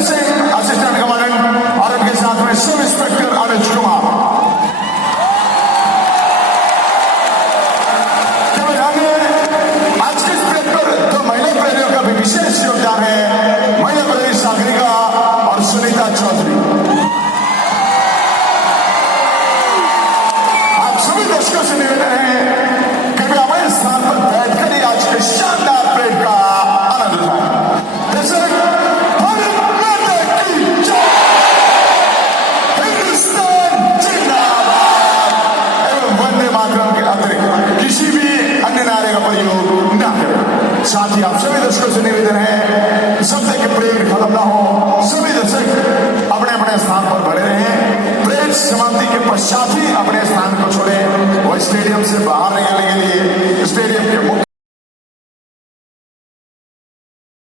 Singh assistant commandant और उनके साथ में सब इंस्पेक्टर अनुज कुमार। आज के इस परेड पर दो महिला प्रहरियों का भी विशेष योगदान है, महिला प्रहरी सागरिका और सुनीता चौधरी। आप सभी दर्शकों से निवेदन है कि वे हमारे स्थान पर बैठकर ही आज के शानदार परेड का आनंद उठाएं। दर्शक, भारत माता की जय, हिंदुस्तान जिंदाबाद एवं वंदे मातरम के अतिरिक्त किसी भी अन्य नारे का प्रयोग न करें। साथ ही आप सभी दर्शकों से निवेदन है जब तक परेड खत्म न हो सभी दर्शक अपने अपने स्थान पर बने रहें। परेड समाप्ति के पश्चात ही अपने स्थान को छोड़ें। वो स्टेडियम से बाहर निकलने के लिए स्टेडियम के